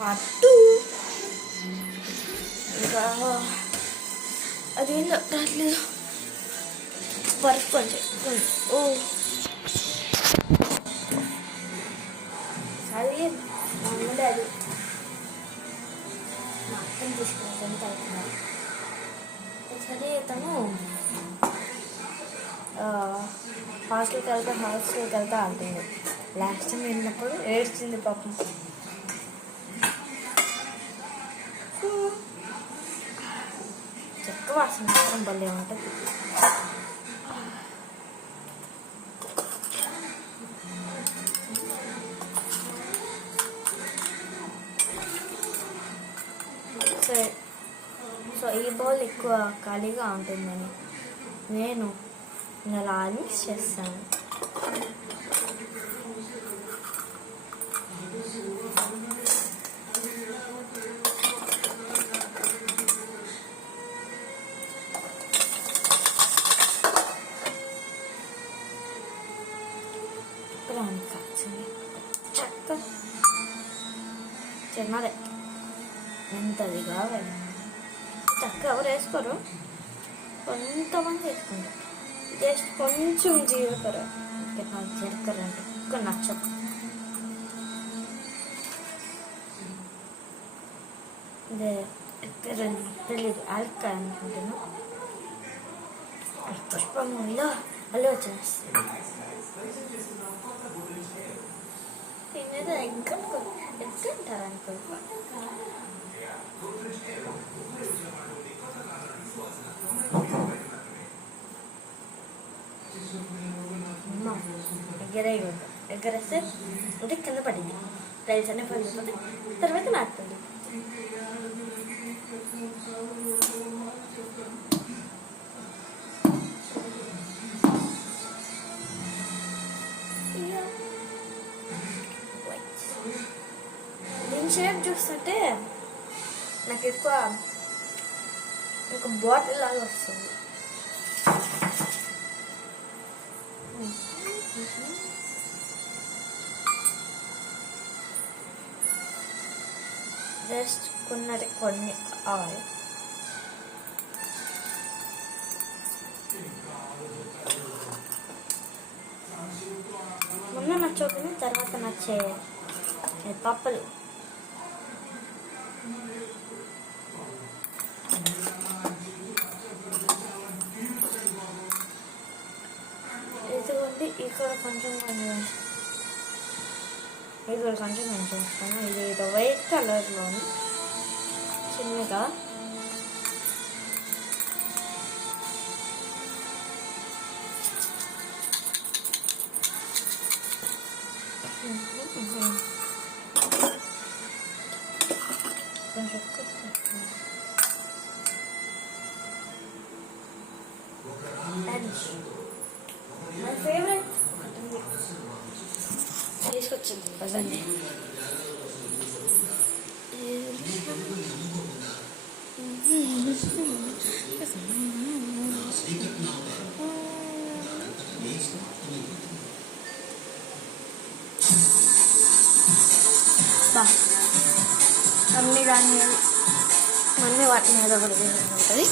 Part 2 ఇంకా అదేంటో రావట్లేదు. వర్క్ కొంచెం ఓ అది మామూలు అది మా అక్కని తీసుకుంటాను తగ్గుతున్నారు. ఒకసారి తను హాస్టల్కి వెళ్తా అంటుంది. లాస్ట్ టైం వెళ్ళినప్పుడు ఏడ్చింది పాపం. చెక్క వాసన మాత్రం భలే ఉంటుంది. సో ఈ బౌల్ ఎక్కువ ఖాళీగా ఉంటుందని నేను ఇలా మిక్స్ చేస్తాను. చక్క చిన్నదే ఎంతది కావాలి. చక్క ఎవరు వేసుకోరు, కొంతమంది వేసుకుంటారు. జస్ట్ కొంచెం జీలకర్ర, నాకు జీలకర్ర అంటే ఒక్క నచ్చదు. ఇదే తెలియదు ఆలకాయ అనుకుంటున్నాను. పుష్ప మూవీలో అల్లు వచ్చేస్తుంది. తినేది ఎగ్ అంటారు అనుకో. ఎగ్గరేస్తే అంటే కింద పడింది. రైస్ అనే పడిపోతే తర్వాత నాటుతుంది. దీని షేప్ చూస్తుంటే నాకు ఎక్కువ ఒక బాటిల్ లాగా వస్తుంది. జస్ట్ కొన్ని ఆయిల్ ముందు నచ్చవుతుంది, తర్వాత నచ్చే పప్పులు. ఇదిగోండి ఇక్కడ కొంచెం వేస్తాను. ఇది ఏదో వైట్ కలర్లో చిన్నగా మై ఫేవరెట్ తీసుకొచ్చింది పదండి. అన్ని దాని మీద అన్నీ వాటి మీద కూడా ఉంటుంది.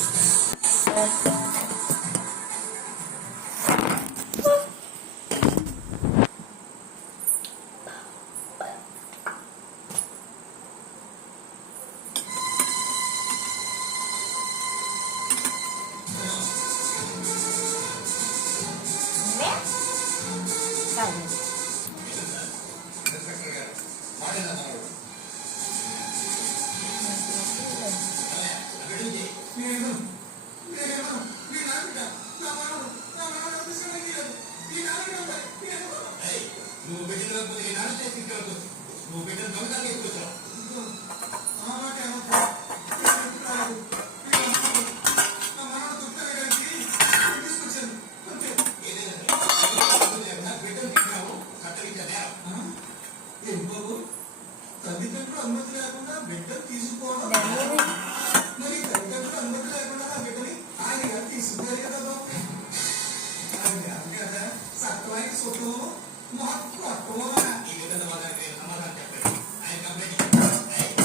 తల్లిదండ్రులు అనుమతి లేకుండా బిడ్డను తీసుకోవడం మరి తల్లిదండ్రులు అనుమతి లేకుండా ఆ బిడ్డని ఆయన గారు తీసుకున్నారు కదా బాబు. ఆయన గారు కదా సత్వానికి సుఖము మహత్వ ఈ విధంగా సమాధానం చెప్పండి. ఆయన కంప్లైంట్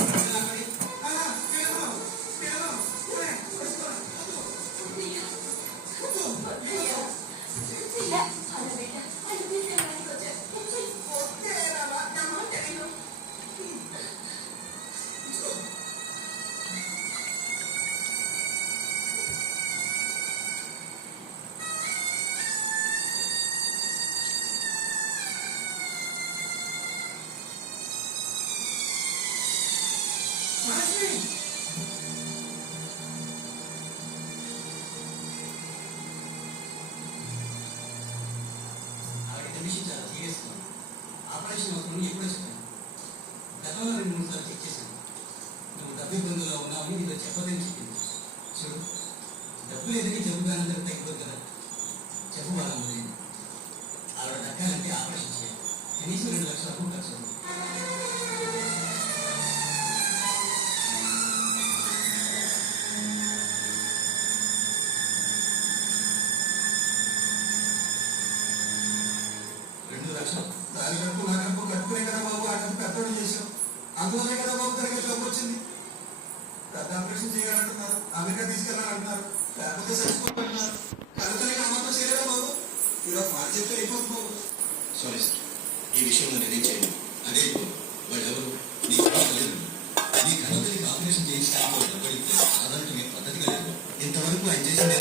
లక్ష్మి ఆవిడ కండిషన్ చాలా సీరియస్ ఆపరేషన్ అవసరం ఎప్పుడు వచ్చింది గతంలో 2-3 సార్లు చెక్ చేశాను నువ్వు డబ్బు ఇబ్బందుల్లో ఉన్నావని నీతో చెప్పదని చెప్పింది చూడు డబ్బు లేదని జబ్బు కానందరూ తగ్గిపోతుంది కదా చెప్పు వాళ్ళ ముందు ఆవిడ దక్కాలంటే ఆపరేషన్ చేయాలి కనీసం 2 లక్షల అప్పు ఖర్చు అవుతుంది. దాని కడుపు నా కడుపు కట్టుకునే కదా బాబు ఆ కడుపు పెద్దోడు చేశాం అందులోనే కదా బాబు తనకి జబ్బు వచ్చింది పెద్ద ఆపరేషన్ చేయాలంటున్నారు అమెరికా తీసుకెళ్ళాలంటున్నారు లేకపోతే చచ్చిపోతున్నారు కడుపులకి అమ్మతో చేయలేదా బాబు ఇలా మాట చెప్తే అయిపోతుంది బాబు సారీ సార్ ఈ విషయంలో నేనేం చేయను అదే వాడు ఎవరు నీ లేదు నీ కడుపులకి ఆపరేషన్ చేయించడానికి డబ్బడితే ఆధారం పద్ధతిగా లేదు ఇంతవరకు ఆయన చేసింది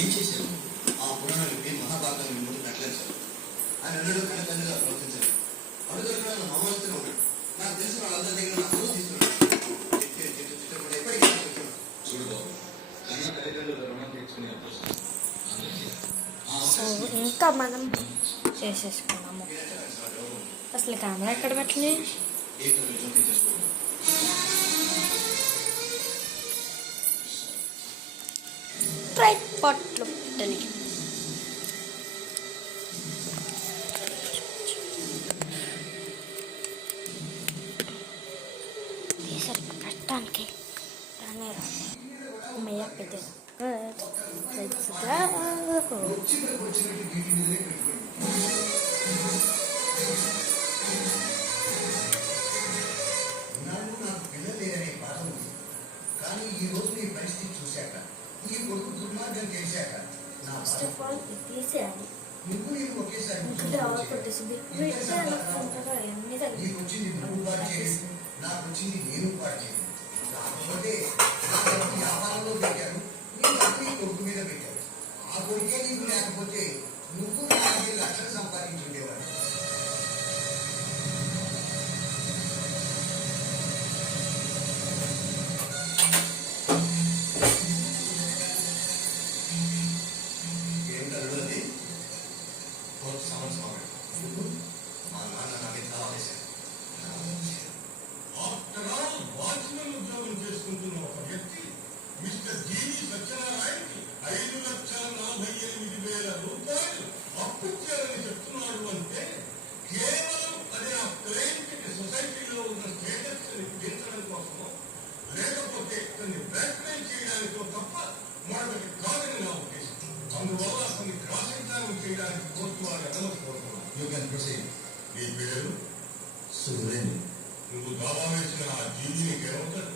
ఏం చేశారు ఆ పురాణాలు మహాభారతాన్ని ముందు పెట్టలేదు సార్ ఆయన అన్నడు కన్నా తండ్రిగా ప్రవర్తించారు అడుగుతున్న మామూలుగా ఉన్నాడు నాకు తెలిసిన వాళ్ళందరి దగ్గర నా ఫోన్ తీసుకున్నాడు ఎప్పటికీ చూడు బాబు కన్నా తల్లిదండ్రులు రుణం తెచ్చుకునే సో ఇంకా మనం చేసేసుకున్నాము. అసలు కెమెరా ఎక్కడ పెట్టలే ట్రైట్ పాట్లో పెట్టాలి. పెట్టడానికి రానే రాదు అమ్మయ్య పెట్టేది. కానీ ఈ రోజు నీ పరిస్థితి చూశాక ఈ కొడుకు దుర్మార్గం చేశాక నా తీసేయాలి. నువ్వు నేను ఒకేసారి నీకు వచ్చింది నువ్వు పాడు చేయలేదు నాకు వచ్చింది నేను పాడు చేయలేదు కాకపోతే వ్యాపారంలో పెట్టారు నీ కొడుకు మీద పెట్టారు ఆ కొడుకే నీకు లేకపోతే నువ్వు 4 లక్షలు సంపాదించుండేవాడు. నీ పేరు సురేణి. నువ్వు దావా వేసిన ఆ జీవి నీకేమవుతాడు?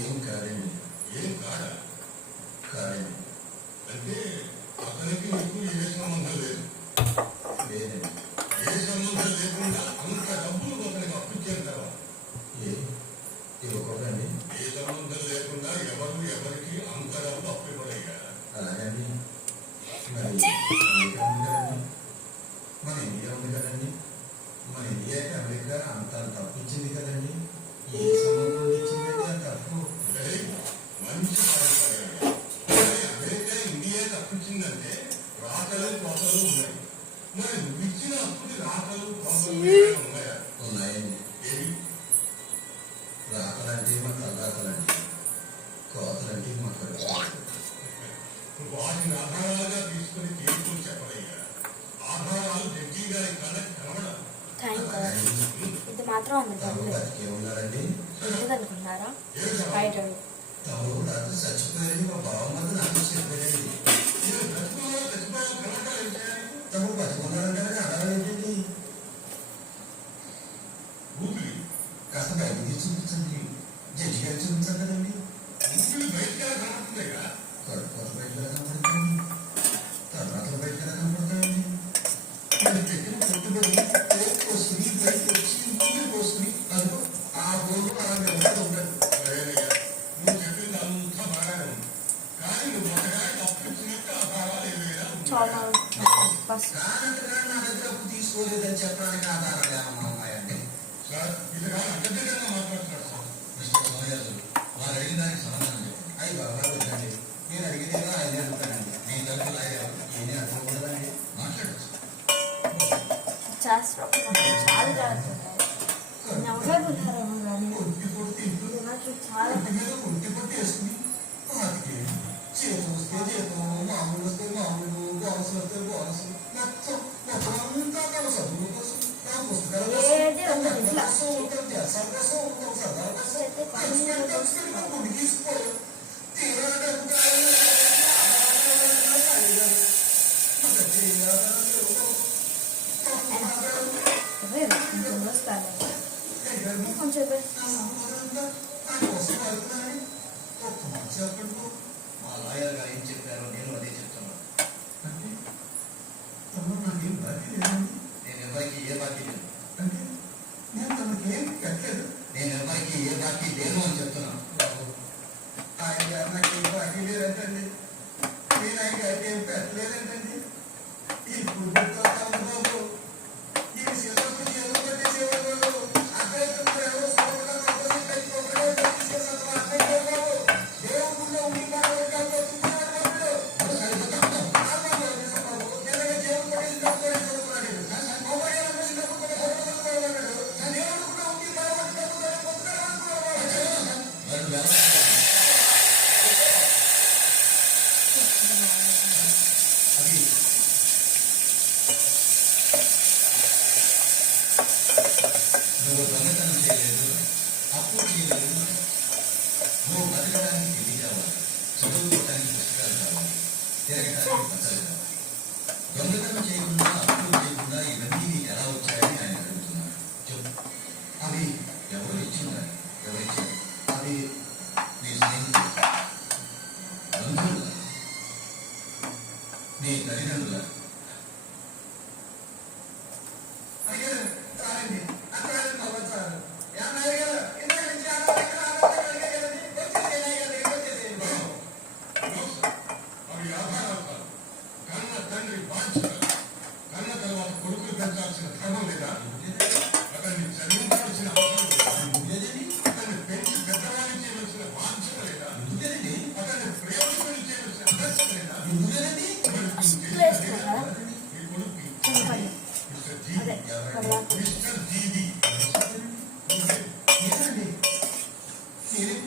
ఏం కాదండి. ఏం కాదా? కాదండి. అంటే అతనికి నీకు ఏ సంబంధం లేదు? లేదండి. ఏ సంబంధం లేకుండా అంత డబ్బులు అతనికి అప్పించాను కదా? ఇవ్వకూడదండి. ఏ సంబంధం లేకుండా ఎవరు ఎవరికి అంత డబ్బు అప్పివ్వడయ్యా? అలాగండి. మరి మన ఇండియా ఉంది కదండి, మన ఇండియాకి అమెరికా అంత తప్పించింది కదండి. ఏ సంబంధం ఇచ్చిందంటే ఆ తప్పు మంచి అమెరికా ఇండియా తప్పించిందంటే రాకలు కోతలు ఉన్నాయి. మరి నువ్వు ఇచ్చిన అప్పుడు రాకలు కోతలు ఉన్నాయా? ఉన్నాయండి. ఏవి? రాకలంటే మా తల్లాకలండి, కోతలంటే మా కడుపు. వాటిని ఆధారాలుగా తీసుకుని తీర్పులు చెప్పడయ్యా. ఆధారాలు జడ్జి గారి కళ్ళకి కనబడాలి. ఇది మాత్రం ఉన్నారండి ఎందుకనుకున్నారా? బయట చచ్చిపోయారు మా బావమ్మది నాకు చెప్పారండి. తమ్ముడు బతుకున్నారంటే అడగలేంటండి. కాస్త బయటికి చూపించండి, జడ్జి గారు చూపించారు కదండి. బయటకి కనపడుతుంది కదా, కడుపు బయట కనపడుతుంది, తర్వాత బయట కనపడతాయండి. పెట్టిన పెట్టుబడి వస్తుంది బయటకు వచ్చి ఇంటికి వస్తుంది అనుకో ఆ రోజు అలాగే ఉండదు. నువ్వు చెప్పింది అంతా బాగానే ఉంది, కానీ నువ్వు ఒకసారి తప్పించినట్టు ఆధారాలు ఏవైనా నా దగ్గర అప్పు తీసుకోలేదని చెప్పడానికి ఆధారాలు ఏమన్నా ఉన్నాయండి? సార్ ఇది కానీ అంతర్గతంగా మాట్లాడుతున్నాడు. అసలు వారు అడిగిన దానికి సమాధానం చెప్పండి. అయ్యి బాబా వద్దండి, నేను అడిగితేనే ఆయన అడుగుతానండి. మీ తరఫున నేనే అడగకూడదండి. మాట్లాడచ్చు. చాలా జాగ్రత్త ఎవరు ఉన్నారేమో కానీ ఒంటి పొట్టు తింటూ నాకు చాలా మీద ఒంటి పొట్టు వేసుకుని వాటికి జీతం వస్తే జీతం, మామూలు వస్తే మామూలు, బోనసులు వస్తే బోనసులు, మొత్తం అంతా తన చదువు కోసం, తన పుస్తకాల కోసం ఉంటాం, దేశాల కోసం ఉంటాం, సరదాల కోసం ఖర్చు గుడి తీసుకుపోయాం. తీరా డబ్బు కొంచెం మా లాయర్ గారు ఏం చెప్పారో నేను అదే చెప్తున్నాను. అంటే తమ్ముడు నాకేం బాకీ లేదండి. నేను ఎవరికి ఏ బాకీ లేదు. అంటే నేను తనకి ఏం పెట్టలేదు. నేను ఎవరికి ఏ బాకీ లేదు అని చెప్తున్నాను. ఆయన గారు నాకు ఏం బాకీ లేదంటండి. నేను ఆయన గారికి ఏం పెట్టలేదంటండి. ఇప్పుడు గుర్తొస్తాను బాబు. ఈ శిల్పకు ఏదో పెట్టేసేవాళ్ళు అక్కడ నువ్వు దొంగతనం చేయలేదు, అప్పు చేయలేదు. నువ్వు బతకడానికి ఇది కావాలి, చదువుకోవడానికి పుస్తకాలు కావాలి, తిరగడానికి బట్టలు కావాలి. దొంగతనం చేయకుండా, అప్పు చేయకుండా ఇవన్నీ నీకు ఎలా వచ్చాయని ఆయన అడుగుతున్నాడు. చెప్పు. అవి ఎవరు ఇచ్చినారు? ఎవరిచ్చారు? అవి నీ స్నేహితులు, బంధువులు, నీ తల్లిదండ్రుల.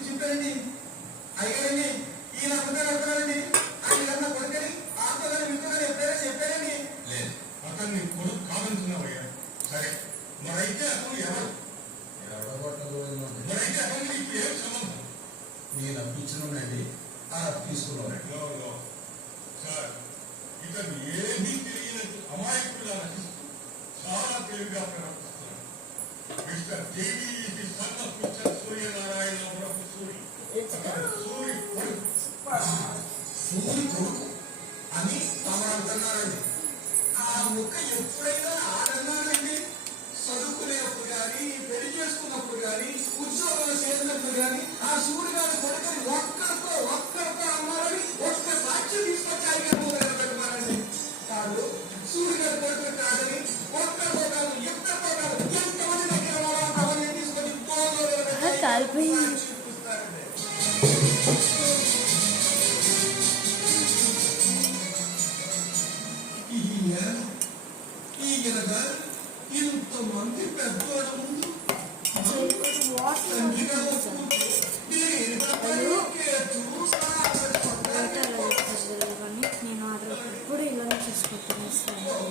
చెప్పారండి అయ్యారండి ఈయన అనుకున్నారండి ఆయన కొడుకని ఆత్మగాని మిత్రులని ఎప్పుడైనా చెప్పారండి. లేదు, అతన్ని కొడుకు కాదనుకున్నావయ్యా. సరే, మరైతే అతను ఎవరు? మరైతే అతను నీకు ఏం సంబంధం? నేను అప్పించనుండండి, ఆ అప్పు తీసుకున్నానండి. సార్, ఇతను ఏమీ తెలియనట్టు అమాయకుడుగా నటిస్తూ చాలా తెలివిగా ప్రవర్తిస్తున్నాడు. Mister Devi is the son of Mr. Suryanarayana Suri. Suri కొడుకు అని తమరు అంటున్నారండి. ఆ ముక్క ఎప్పుడైనా ఆడన్నానండి. చదువుకునేప్పుడు కానీ, పెళ్లి చేసుకున్నప్పుడు కానీ, ఉద్యోగాలు చేసినప్పుడు కానీ ఆ సూర్య గారి కొడుకుని ఒక్కరితో అన్నారని ఒక్క సాక్షి తీసుకొచ్చి ఆయన పెట్టమారండి. కాదు, సూర్య గారి కొడుకు కాదని ఒక్కరితో కాదు, ఇద్దరితో కాదు, ఎంతమంది దగ్గర అవన్నీ తీసుకొని కాలిపోయింది. ఈయన గారు ఇంతమంది పెద్దవాళ్ళ ముందు తండ్రిగా నేను ఎప్పుడు ఇలా చూసుకుంటున్నాను.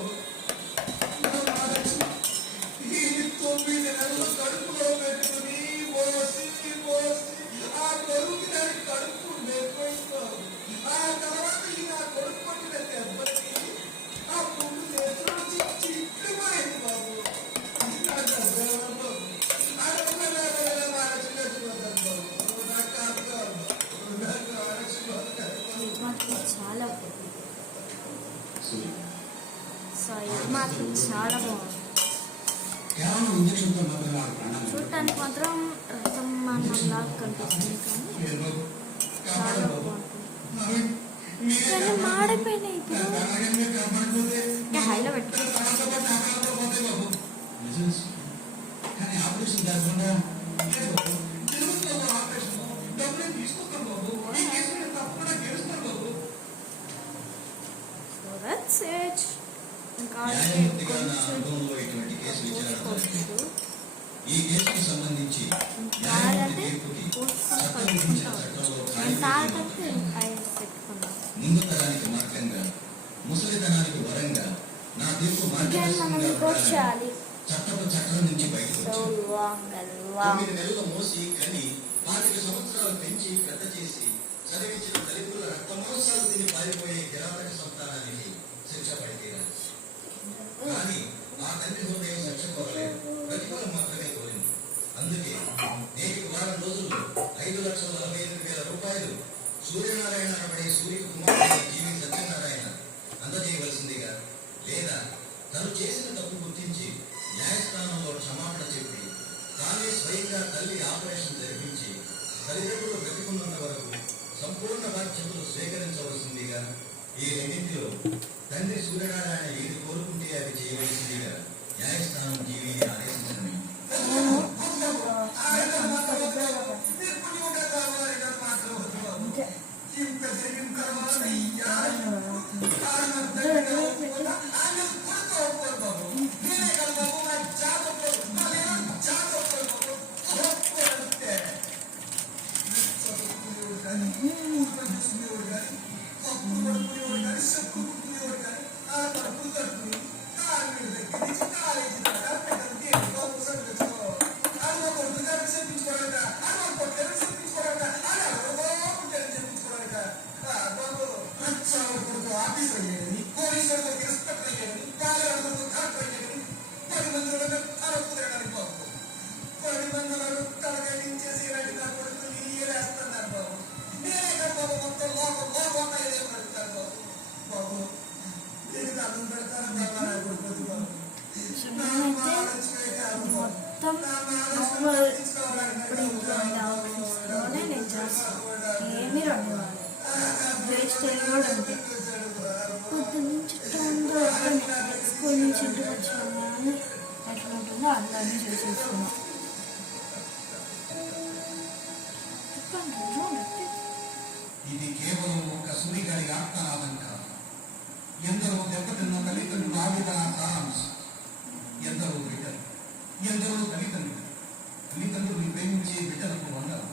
9 నెలలు కడుపులో పెట్టుకుని పోసి ఆ కొడుకు దానికి కడుపు నెప్పిస్తావు. ఆ తర్వాత ఈ నా కొడుకు పట్టిన దెబ్బకి ఆ పువ్వు చేతుల నుంచి చిట్లిపోయింది బాబు. చాలా మాత్రం చాలా బాగుంది. చూడటానికి మాత్రం రసం అన్నంలా కనిపిస్తుంది కానీ చాలా బాగుంటుంది. కానీ మాడిపోయినాయి ఇప్పుడు హైలో కానీ ఆపరేషన్ కాకుండా పూర్తిగా నా అనుభవంలో ఇటువంటి కేసు విచారణ జరిగింది. ఈ కేసుకు సంబంధించి న్యాయమూర్తి తీర్పుకి చట్టం విధించిన చట్టంలో ముందు తరానికి మార్గంగా ముసలితనానికి వరంగా నా తీర్పు మార్గదర్శకంగా చట్టపు చట్టం నుంచి బయటకు వచ్చింది. 9 నెలలు మోసి కని 4 సంవత్సరాలు పెంచి పెద్ద చేసి చదివించిన తల్లిదండ్రుల రక్త మహోత్సవాలు తిని పారిపోయే కిరాతక సంతానానికి శిక్ష పడితీరాలి. కానీ నా తండ్రి హృదయం శిక్ష కోరలేదు, ప్రతిఫలం మాత్రమే కోరింది. అందుకే నేటి వారం రోజుల్లో 5,48,000 రూపాయలు సూర్యనారాయణ అనబడే సూర్య కుమారుడైన జీవి సత్యనారాయణ అందజేయవలసిందిగా, లేదా తను చేసిన తప్పు గుర్తించి న్యాయస్థానంలో క్షమాపణ చెప్పి తానే స్వయంగా తల్లి ఆపరేషన్ జరిపించి తల్లిదండ్రులు బ్రతికున్నంత వరకు సంపూర్ణ బాధ్యతలు స్వీకరించవలసిందిగా, ఈ రెండింటిలో తండ్రి సూర్యనారాయణ ఏది కోరుకుంటే అది చేయవలసిందిగా న్యాయస్థానం జీవిని ఆదేశించింది. మొత్తం నార్మల్ ఇప్పుడు ఇంట్లో ఆఫీస్లోనే నేను చేస్తాను. ఏమీ రండివ్వాలి వేస్ట్ కూడా అంతే. పొద్దున్న నుంచి స్కూల్ నుంచి ఇంటికి వచ్చాము ఎట్లా ఉంటుందో అందరినీ చేసేసుకున్నాం. ఇది కేవలం ఒక సూర్యగారి ఆత్మనాదం కాదు. ఎందరో దెబ్బతిన్న తల్లిదండ్రులు ఆవేదన సారాంశం. ఎందరో బిడ్డలు, ఎందరో తల్లిదండ్రులు ప్రేమించే బిడ్డలకు వందనం,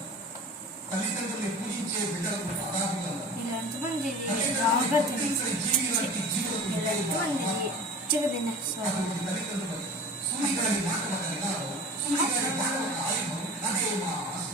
తల్లిదండ్రుల్ని పూజించే బిడ్డలకు పాదాభివందనం, జీవి లాంటి జీవులకు తల్లిదండ్రులు సూర్యగారి మాట ఒక వినాదం, సూర్యగారి మాట ఒక ఆయుధం. అదే మా ఆశ.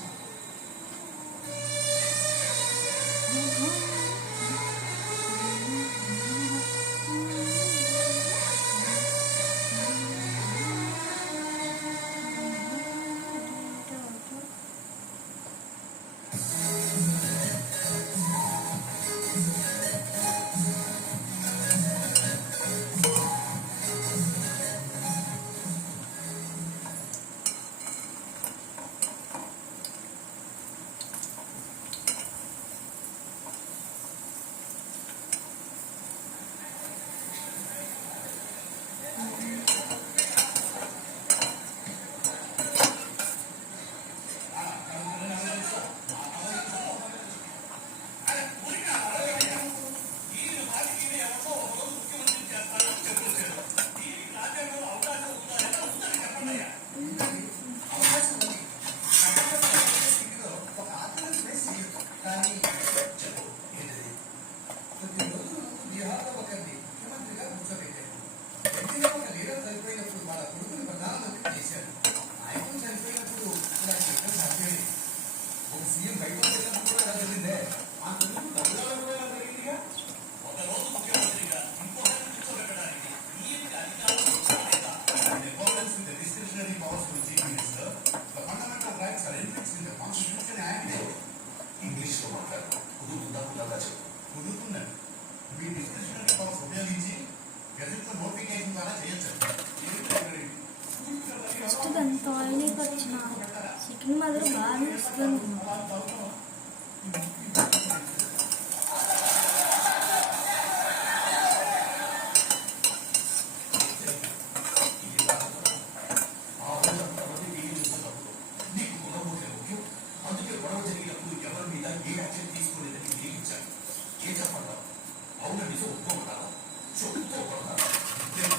ఫస్ట్ దాన్ని టాయిలెట్ వచ్చిన చికెన్ మాత్రం బాగా ఇస్తుంది. అవునండి, ఒప్పుకోమన్నాను. చెప్పుకోమన్నాను. నేను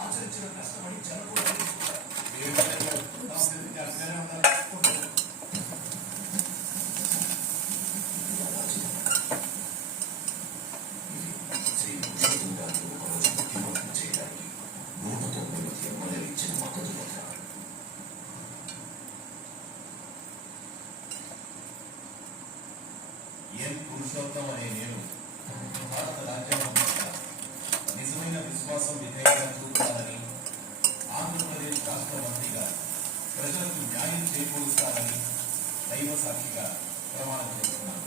ఆచరించిన కష్టపడి జనకుండా చేయడానికి 190 ఎమ్మెల్యేలు ఇచ్చిన మద్దతు పత్ర ఎన్ పురుషోత్తం అనే నేను భారత రాజ్యాంగం పట్ల నిజమైన విశ్వాసం విధేయత చూపుతానని ఆంధ్రప్రదేశ్ రాష్ట్ర మంత్రిగా ప్రజలకు న్యాయం చేకూరుస్తానని దైవ సాక్షిగా ప్రమాణం చేస్తున్నాను.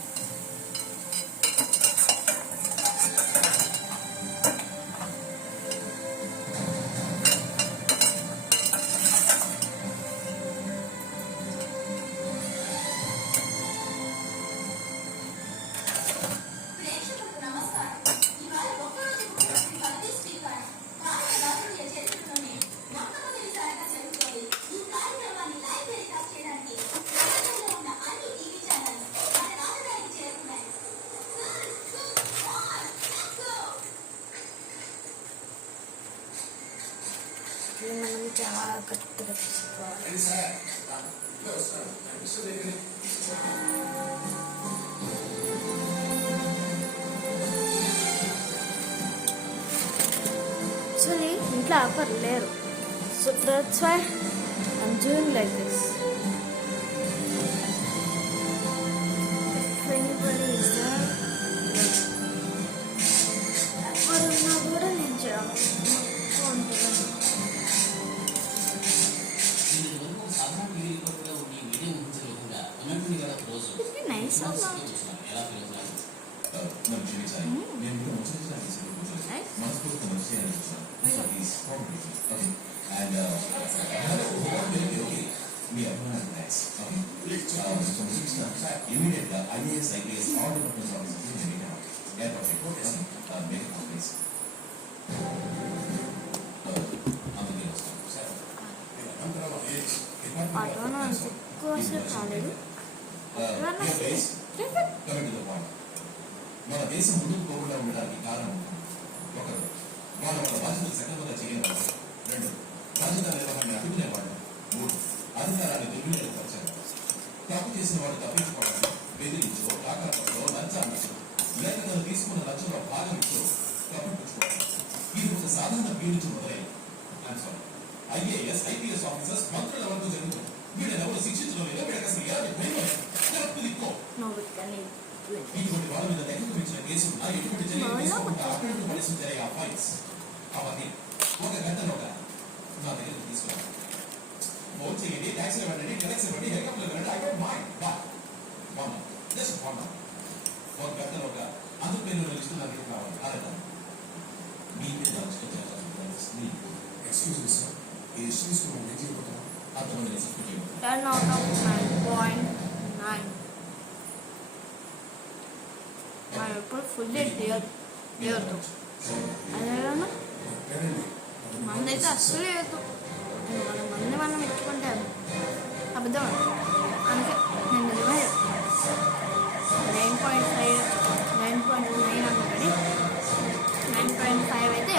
ప్రేక్షకులకు నమస్కారం. ఇవాళ ఒక్కరోజు ముఖ్యమంత్రి పదవి స్వీకారం భారత రాజకీయ చరిత్రలోనే మొట్టమొదటిసారిగా జరుగుతోంది. ఈ కార్యక్రమాన్ని లైవ్ టెలికాస్ట్ చేయడానికి ప్రపంచంలో ఉన్న అన్ని టీవీ ఛానళ్లు మన రాజధానికి చేరుకున్నాయి. 3, 2, 1, let's go! ఇది మనం చాలా గట్టిగా తీసుకోవాలి. Actually, ఇంట్లో ఆఫర్ లేరు. So that's why I'm doing like this. If anybody is there, ఎవరున్నా కూడా నేను చేయాలి. Nice or not? మనం క్షమించాలి. నేను కూడా ముచ్చటించడానికి Nice. మనస్ఫూర్తి మంచి చేయాలని చూసాను. ప్లీజ్ ఓకే అండ్ మీ అభిమానం థ్యాంక్స్ ఓకే ఇమీడియట్ గా IAS IPS all departments officers ఏర్పాటు మేక్ కంపెనీస్ అందుకే వస్తాం సార్. ఆటోలో అంత ఎక్కువసేపు రాలేదు. మన దేశం ముందుకు పోకుండా ఉండడానికి కారణం ఒకరు వాళ్ళ బాధ్యతలు సక్రమంగా చేయనివాడు, 2 రాజధాని నిర్వహణని అడ్డుకునేవాడు, 3 అధికారాన్ని దుర్వినియోగపరచారు. తప్పు చేసిన వాడు తప్పించుకోవడం, బెదిరించో కాకరపట్లో లంచాన్ని లేక తను తీసుకున్న లంచంలో భాగం ఇచ్చో తప్పించుకోవడం. ఇది ఒక సాధారణ పీడి నుంచి మొదలై ఐఏఎస్ ఐపీఎస్ ఆఫీసర్స్ మంత్రుల వరకు జరుగుతుంది. వీళ్ళెవరు శిక్షించడం లేదా వీళ్ళకి అసలు ఎలా దిక్కో ఇటువంటి వాళ్ళ మీద దగ్గరకు మించిన కేసులు ఎటువంటి చర్యలు పరిస్థితి ఆ ఫైల్స్ అవన్నీ ఒక గంటలోగా నా దగ్గరకు తీసుకున్నాను. ఫోన్ చేయండి, ట్యాక్సీ ఇవ్వండి, టెలెక్స్ ఇవ్వండి, హెలికాప్టర్ ఇవ్వండి, I don't mind but just ఒక గంటలోగా అందరి పేరు లిస్టు నా దగ్గర కావాలి. అదే మీ మీద ఎక్స్క్యూజ్ మీ సార్, ఈ తీసుకున్నాం ఏం చేయబోతాం? అంతమంది సబ్మిట్ చేయబోతున్నారు. 10 out of 9.9. మనం ఎప్పుడు ఫుల్ చేయొద్దు. అదేనా పేరండి మందైతే అస్సలు వేయద్దు. మనం పెట్టుకుంటే అబద్ధం. అందుకే నేను నిజమే 9.5 9.9 అనుకోండి, 9.5 అయితే